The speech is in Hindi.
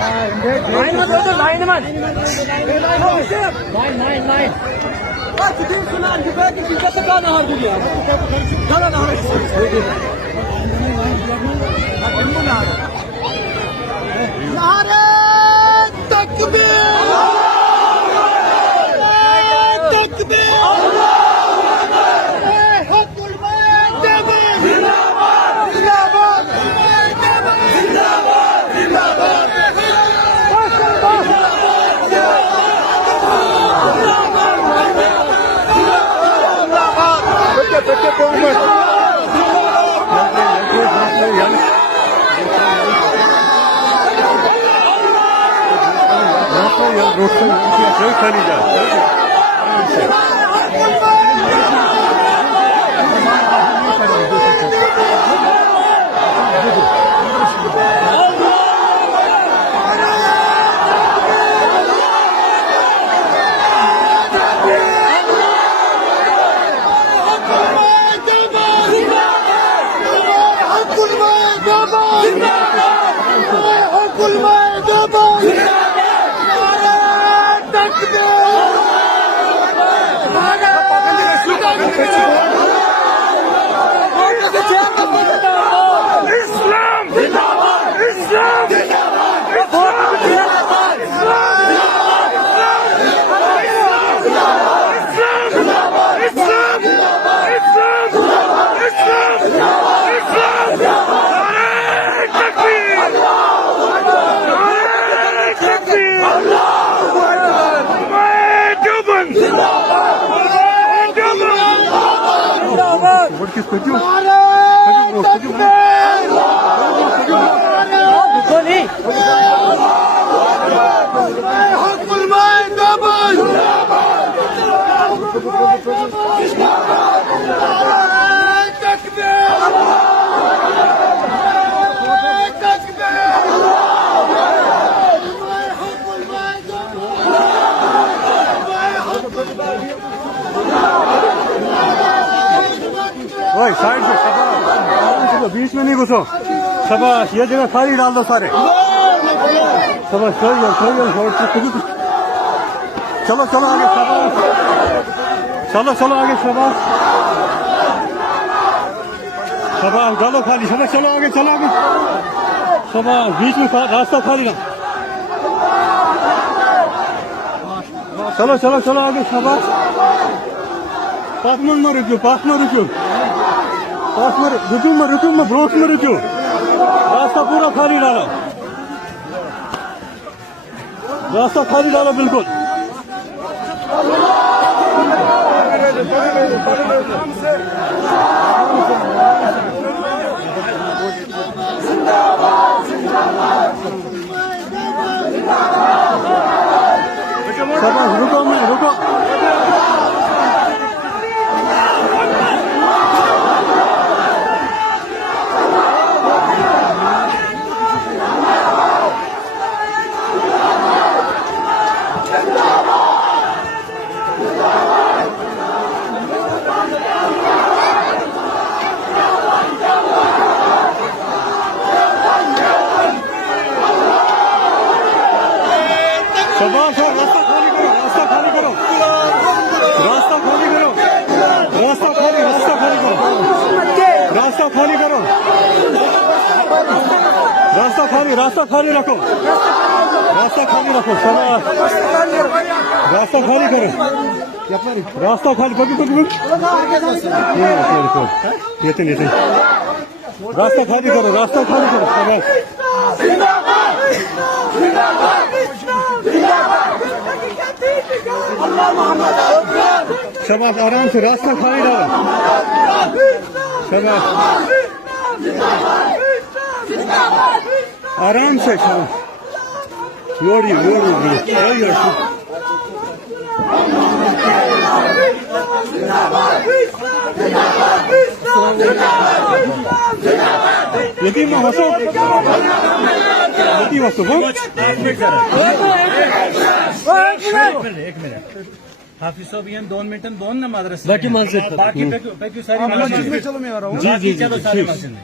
Line mı? Line mı? Line. Bak gidin şuna, belki kimse daha nahar diyor. Daha nahar. Nahar takbir. ओए साइड से शाबाश, बीच में नहीं घुसो। शाबाश, ये जगह खाली डाल दो सारे। शाबाश, चलो चलो आगे, शाबाश, चलो आगे, शाबाश शाबाश, डालो खाली, शाबाश, चलो आगे, शाबाश, बीच में रास्ता खाली ना। चलो आगे, शाबाश, पास में रुकियो, ब्रोच में रुकियो, रास्ता पूरा खाली डालो, बिल्कुल। शाबाश, रुको। शाबाश, रास्ता खाली करो, रास्ता खाली करो, रास्ता खाली करो, रास्ता खाली रखो, शाबाश, रास्ता खाली करो, रास्ता खाली, ये रास्ता खाली करो, शाबाश, शाबाश, आराम से रास्ता खाली डालो, शाबाश, आराम से, शाबाश, लोडियो, यदि मैं हंसो एक मिनट हाफिज साहब यहाँ 2 मिनट दोन ना मदरसा बाकी मस्जिद बाकी पे सारी मस्जिद जी चलो सारे मस्जिद